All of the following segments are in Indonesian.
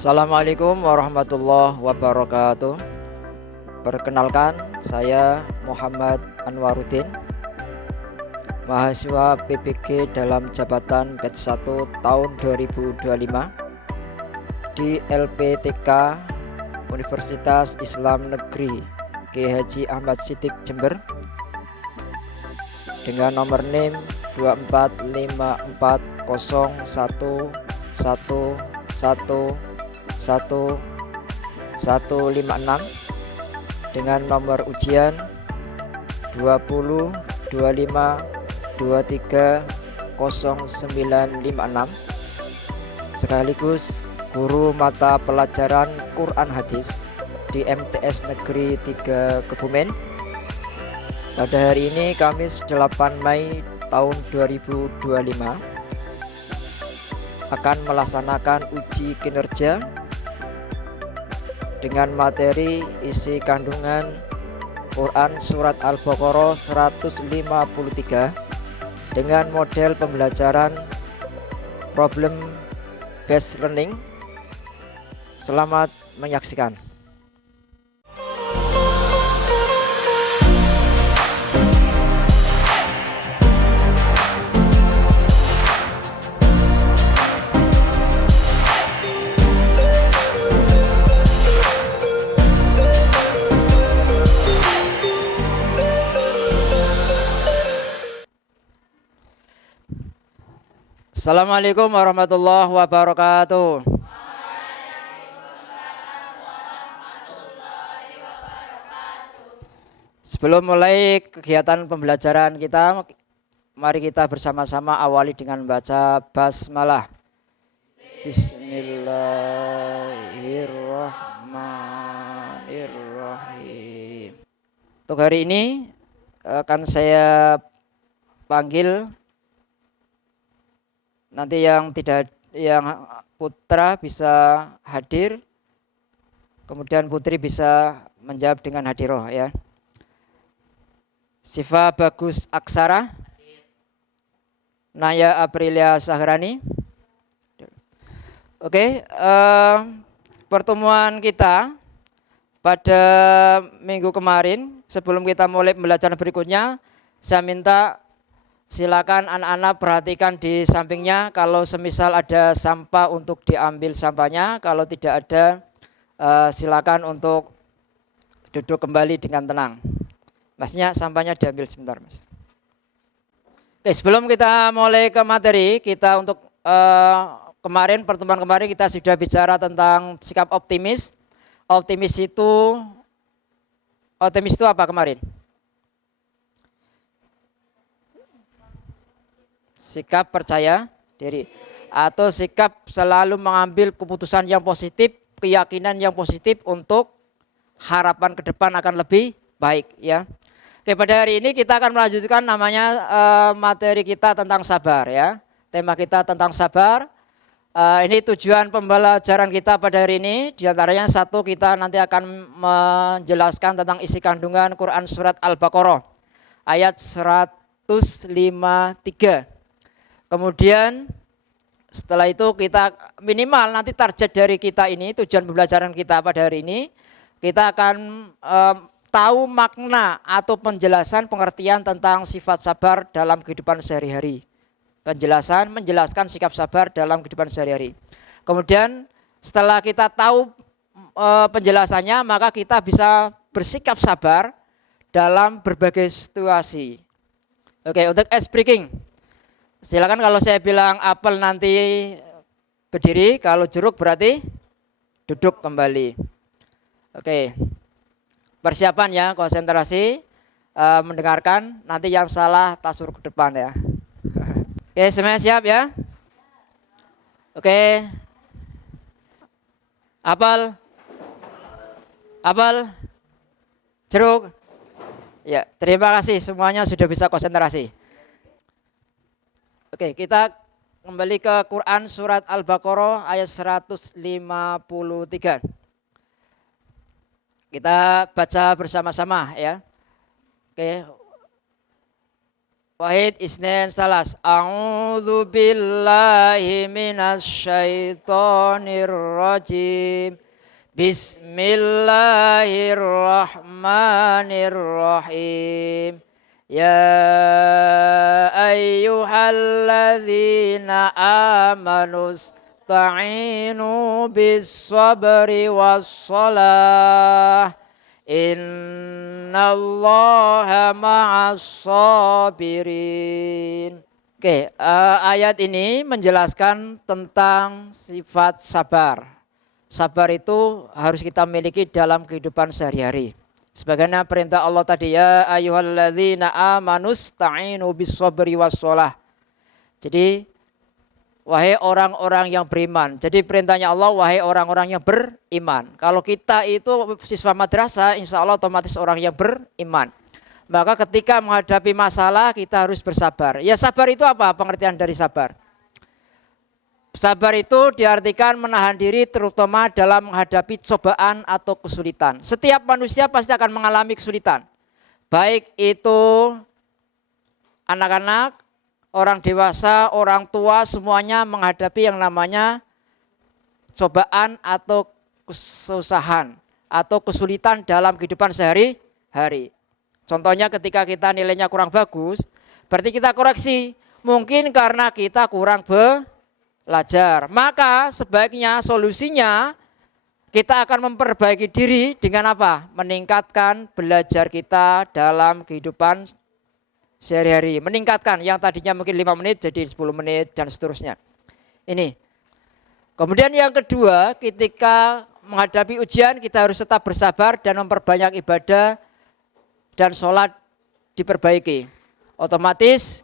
Assalamualaikum warahmatullahi wabarakatuh. Perkenalkan, saya Muhammad Anwaruddin, mahasiswa PPG dalam jabatan batch 1 tahun 2025 di LPTK Universitas Islam Negeri Kiai Haji Ahmad Siddiq Jember dengan nomor NIM 24540111156 dengan nomor ujian 2025230956 sekaligus guru mata pelajaran Quran Hadis di MTS Negeri 3 Kebumen. Pada hari ini Kamis 8 Mei tahun 2025 akan melaksanakan uji kinerja dengan materi isi kandungan Quran Surat Al-Baqarah 153 dengan model pembelajaran problem based learning. Selamat menyaksikan. Assalamualaikum warahmatullahi wabarakatuh. Sebelum mulai kegiatan pembelajaran kita, mari kita bersama-sama awali dengan membaca basmalah. Bismillahirrahmanirrahim. Untuk hari ini akan saya panggil. Nanti yang putra bisa hadir, kemudian putri bisa menjawab dengan hadiroh ya. Siva Bagus Aksara, Naya Aprilia Sahrani. Oke, pertemuan kita pada minggu kemarin, sebelum kita mulai pembelajaran berikutnya, saya minta silakan anak-anak perhatikan di sampingnya, kalau semisal ada sampah untuk diambil sampahnya, kalau tidak ada silakan untuk duduk kembali dengan tenang. Masnya sampahnya diambil sebentar, Mas. Oke, sebelum kita mulai ke materi, kita untuk pertemuan kemarin kita sudah bicara tentang sikap optimis. Optimis itu apa kemarin? Sikap percaya diri atau sikap selalu mengambil keputusan yang positif, keyakinan yang positif untuk harapan ke depan akan lebih baik ya. Oke, pada hari ini kita akan melanjutkan namanya materi kita tentang sabar ya. Tema kita tentang sabar. Ini tujuan pembelajaran kita pada hari ini. Di antaranya satu, kita nanti akan menjelaskan tentang isi kandungan Quran Surat Al-Baqarah ayat 153. Kemudian setelah itu kita minimal nanti target dari kita ini, tujuan pembelajaran kita pada hari ini, kita akan tahu makna atau penjelasan pengertian tentang sifat sabar dalam kehidupan sehari-hari. Menjelaskan sikap sabar dalam kehidupan sehari-hari. Kemudian setelah kita tahu penjelasannya, maka kita bisa bersikap sabar dalam berbagai situasi. Oke, untuk ice breaking. Silakan, kalau saya bilang apel nanti berdiri, kalau jeruk berarti duduk kembali. Oke, persiapan ya, konsentrasi, mendengarkan, nanti yang salah tak suruh ke depan ya. Oke, semuanya siap ya? Oke, apel, jeruk. Ya, terima kasih semuanya sudah bisa konsentrasi. Oke, kita kembali ke Quran Surat Al-Baqarah ayat 153. Kita baca bersama-sama ya. Oke. Wahid, isnin, salas. A'udzu billahi minasyaitonir rajim. Bismillahirrahmanirrahim. Ya ayyuhalladzina amanu ista'inu bis-sabri was-shalah. Innallaha ma'as sabirin. Oke, ayat ini menjelaskan tentang sifat sabar. Sabar itu harus kita miliki dalam kehidupan sehari-hari. Sebagaimana perintah Allah tadi, ya ayyuhalladzina amanu ista'inu bis-sabri was-shalah. Jadi wahai orang-orang yang beriman. Jadi perintahnya Allah, wahai orang-orang yang beriman. Kalau kita itu siswa madrasah, insya Allah otomatis orang yang beriman. Maka ketika menghadapi masalah kita harus bersabar. Ya, sabar itu apa? Pengertian dari sabar. Sabar itu diartikan menahan diri terutama dalam menghadapi cobaan atau kesulitan. Setiap manusia pasti akan mengalami kesulitan. Baik itu anak-anak, orang dewasa, orang tua, semuanya menghadapi yang namanya cobaan atau kesusahan atau kesulitan dalam kehidupan sehari-hari. Contohnya ketika kita nilainya kurang bagus, berarti kita koreksi. Mungkin karena kita kurang belajar. Maka sebaiknya solusinya kita akan memperbaiki diri dengan apa? Meningkatkan belajar kita dalam kehidupan sehari-hari, meningkatkan yang tadinya mungkin 5 menit jadi 10 menit dan seterusnya. Ini. Kemudian yang kedua, ketika menghadapi ujian kita harus tetap bersabar dan memperbanyak ibadah dan sholat diperbaiki. Otomatis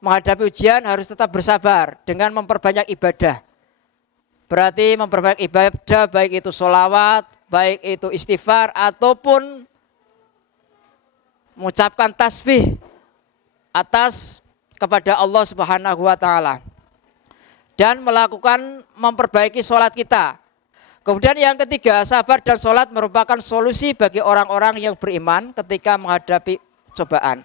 menghadapi ujian harus tetap bersabar dengan memperbanyak ibadah. Berarti memperbanyak ibadah baik itu sholawat, baik itu istighfar ataupun mengucapkan tasbih atas kepada Allah Subhanahu wa taala dan melakukan memperbaiki sholat kita. Kemudian yang ketiga, sabar dan sholat merupakan solusi bagi orang-orang yang beriman ketika menghadapi cobaan.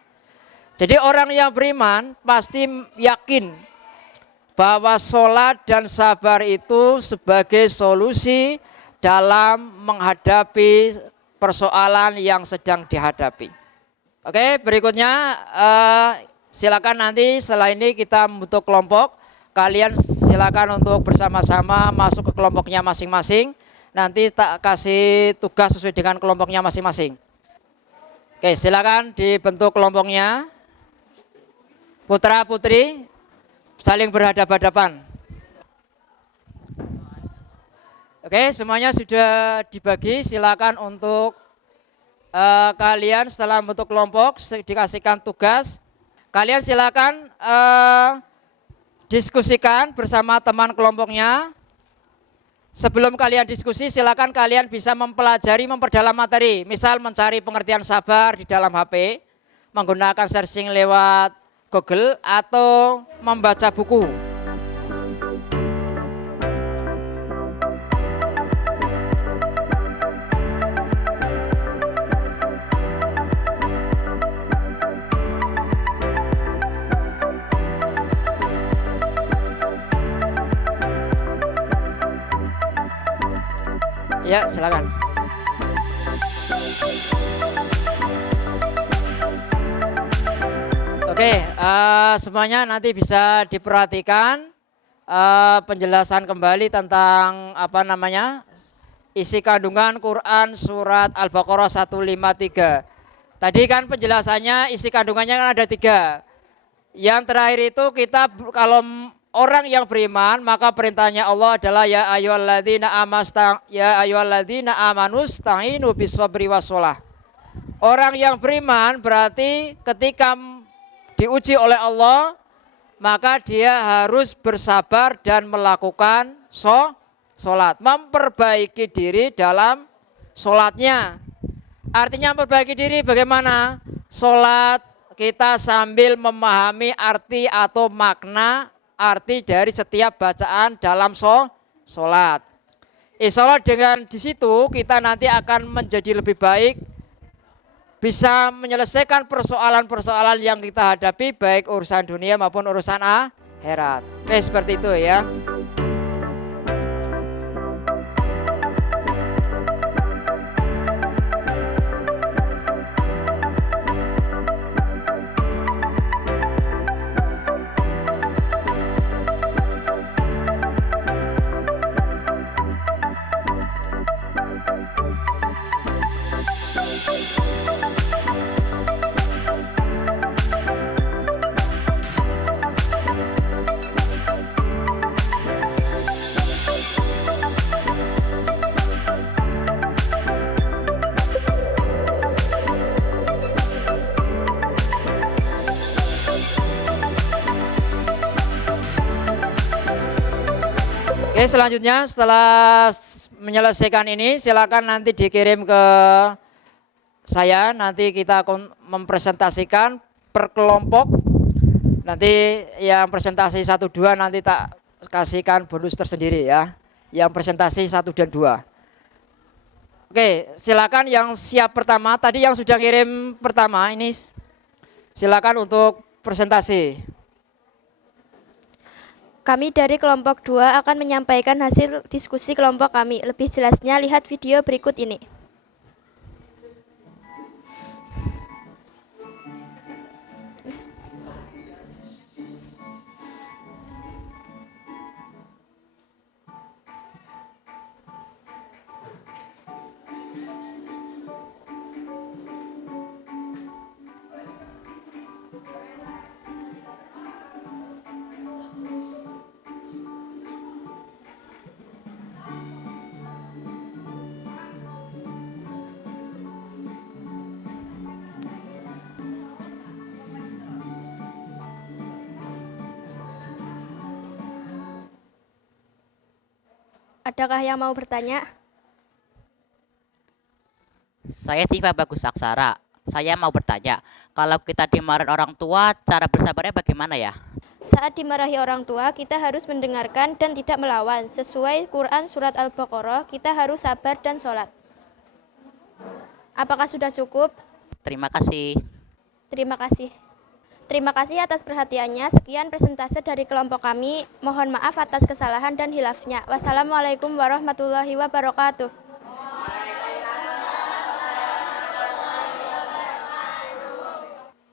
Jadi orang yang beriman pasti yakin bahwa sholat dan sabar itu sebagai solusi dalam menghadapi persoalan yang sedang dihadapi. Oke, berikutnya silakan nanti setelah ini kita membentuk kelompok. Kalian silakan untuk bersama-sama masuk ke kelompoknya masing-masing. Nanti tak kasih tugas sesuai dengan kelompoknya masing-masing. Oke, silakan dibentuk kelompoknya. Putra putri saling berhadapan-hadapan. Oke, semuanya sudah dibagi. Silakan untuk kalian setelah membentuk kelompok dikasihkan tugas. Kalian silakan diskusikan bersama teman kelompoknya. Sebelum kalian diskusi, silakan kalian bisa mempelajari, memperdalam materi. Misal mencari pengertian sabar di dalam HP, menggunakan searching lewat Google atau membaca buku. Ya, silakan. Oke, semuanya nanti bisa diperhatikan penjelasan kembali tentang isi kandungan Quran surat Al-Baqarah 153. Tadi kan penjelasannya isi kandungannya kan ada 3. Yang terakhir itu kita kalau orang yang beriman, maka perintahnya Allah adalah ya ayyuhalladzina amanu ista'inu bis-sabri was-shalah. Orang yang beriman berarti ketika diuji oleh Allah, maka dia harus bersabar dan melakukan sholat, memperbaiki diri dalam sholatnya. Artinya memperbaiki diri bagaimana? Sholat kita sambil memahami arti atau makna arti dari setiap bacaan dalam sholat. Insya Allah dengan di situ kita nanti akan menjadi lebih baik bisa menyelesaikan persoalan-persoalan yang kita hadapi, baik urusan dunia maupun urusan akhirat. Oke, seperti itu ya. Oke, selanjutnya setelah menyelesaikan ini silakan nanti dikirim ke saya, nanti kita akan mempresentasikan per kelompok. Nanti yang presentasi 1, 2 nanti tak kasihkan bonus tersendiri ya. Yang presentasi 1 dan 2. Oke, silakan yang siap pertama. Tadi yang sudah kirim pertama ini silakan untuk presentasi. Kami dari kelompok 2 akan menyampaikan hasil diskusi kelompok kami. Lebih jelasnya lihat video berikut ini. Adakah yang mau bertanya? Saya Siva Bagus Aksara. Saya mau bertanya, kalau kita dimarahin orang tua, cara bersabarnya bagaimana ya? Saat dimarahi orang tua, kita harus mendengarkan dan tidak melawan. Sesuai Quran Surat Al-Baqarah, kita harus sabar dan sholat. Apakah sudah cukup? Terima kasih. Terima kasih. Terima kasih atas perhatiannya. Sekian presentase dari kelompok kami. Mohon maaf atas kesalahan dan hilafnya. Wassalamualaikum warahmatullahi wabarakatuh.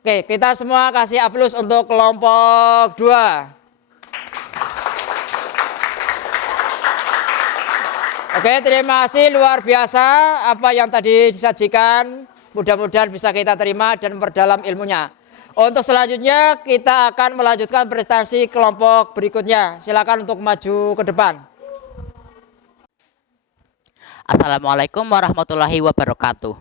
Oke, kita semua kasih aplaus untuk kelompok 2. Oke, terima kasih, luar biasa apa yang tadi disajikan. Mudah-mudahan bisa kita terima dan memperdalam ilmunya. Untuk selanjutnya kita akan melanjutkan presentasi kelompok berikutnya. Silakan untuk maju ke depan. Assalamualaikum warahmatullahi wabarakatuh.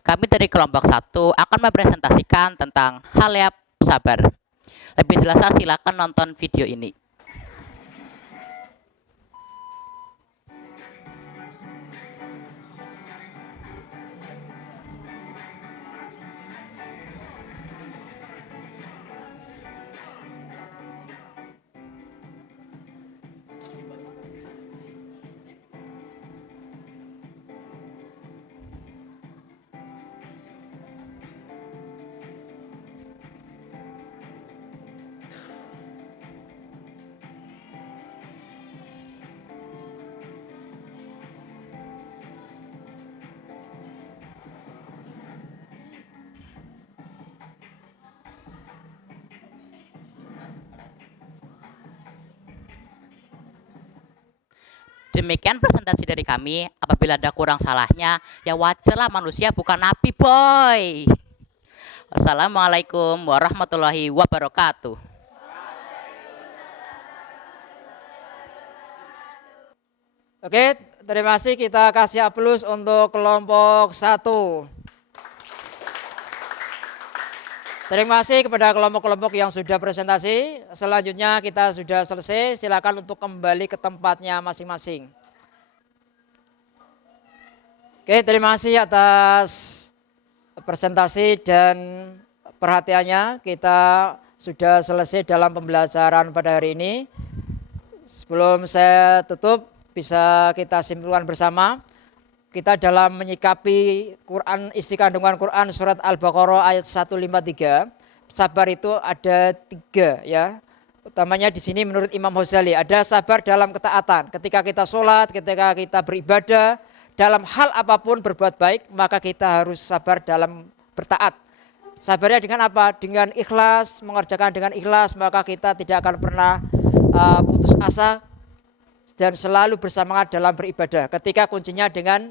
Kami dari kelompok 1 akan mempresentasikan tentang hal yang sabar. Lebih jelasnya silakan nonton video ini. Demikian presentasi dari kami. Apabila ada kurang salahnya, ya wajarlah, manusia bukan nabi, boy. Wassalamualaikum warahmatullahi wabarakatuh. Oke, terima kasih. Kita kasih aplaus untuk kelompok 1. Terima kasih kepada kelompok-kelompok yang sudah presentasi. Selanjutnya kita sudah selesai. Silakan untuk kembali ke tempatnya masing-masing. Oke, terima kasih atas presentasi dan perhatiannya. Kita sudah selesai dalam pembelajaran pada hari ini. Sebelum saya tutup, bisa kita simpulkan bersama. kita dalam menyikapi Quran, isi kandungan Quran surat Al-Baqarah ayat 153. Sabar itu ada 3 ya. Utamanya di sini menurut Imam Ghazali ada sabar dalam ketaatan. Ketika kita sholat, ketika kita beribadah, dalam hal apapun berbuat baik, maka kita harus sabar dalam bertaat. Sabarnya dengan apa? Dengan ikhlas, mengerjakan dengan ikhlas, maka kita tidak akan pernah putus asa dan selalu bersemangat dalam beribadah. Ketika kuncinya dengan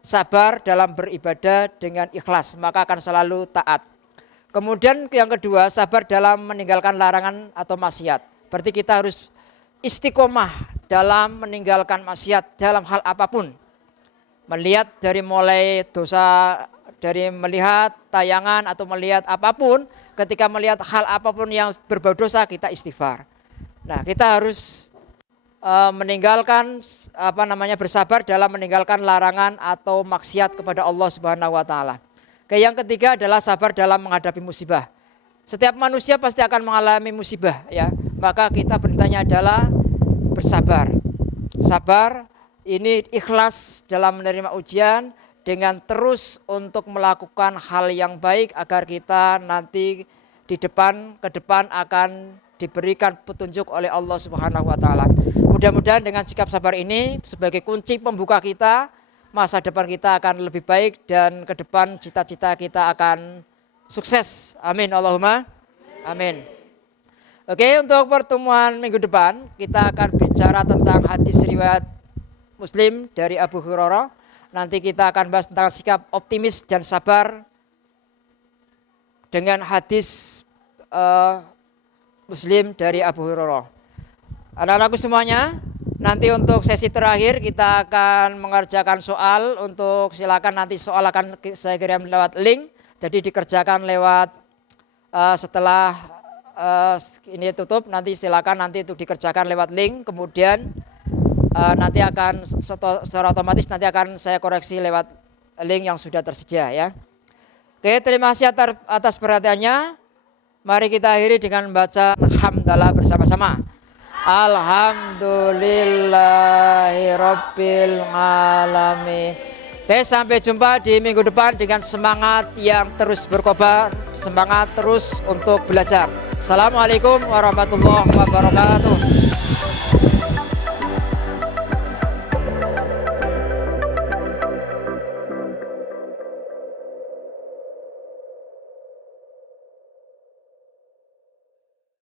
sabar dalam beribadah dengan ikhlas, maka akan selalu taat. Kemudian yang kedua, sabar dalam meninggalkan larangan atau maksiat. Berarti kita harus istiqomah dalam meninggalkan maksiat dalam hal apapun. Melihat dari mulai dosa, dari melihat tayangan atau melihat apapun, ketika melihat hal apapun yang berbau dosa, kita istighfar. Nah, kita harus meninggalkan bersabar dalam meninggalkan larangan atau maksiat kepada Allah Subhanahu wa taala. Yang ketiga adalah sabar dalam menghadapi musibah. Setiap manusia pasti akan mengalami musibah ya. Maka kita perintahnya adalah bersabar. Sabar ini ikhlas dalam menerima ujian dengan terus untuk melakukan hal yang baik agar kita nanti ke depan akan diberikan petunjuk oleh Allah Subhanahu wa taala. Mudah-mudahan dengan sikap sabar ini sebagai kunci pembuka kita, masa depan kita akan lebih baik dan ke depan cita-cita kita akan sukses. Amin Allahumma amin. Oke, untuk pertemuan minggu depan kita akan bicara tentang hadis riwayat Muslim dari Abu Hurairah. Nanti kita akan bahas tentang sikap optimis dan sabar dengan hadis Muslim dari Abu Hurairah. Anak-anakku semuanya, nanti untuk sesi terakhir kita akan mengerjakan soal. Untuk silakan nanti soal akan saya kirim lewat link. Jadi dikerjakan lewat setelah ini tutup, nanti silakan nanti itu dikerjakan lewat link. Kemudian nanti akan secara otomatis nanti akan saya koreksi lewat link yang sudah tersedia ya. Oke, terima kasih atas perhatiannya. Mari kita akhiri dengan membaca hamdalah bersama-sama. Alhamdulillahirabbil alamin. Oke, sampai jumpa di minggu depan dengan semangat yang terus berkobar, semangat terus untuk belajar. Assalamualaikum warahmatullahi wabarakatuh.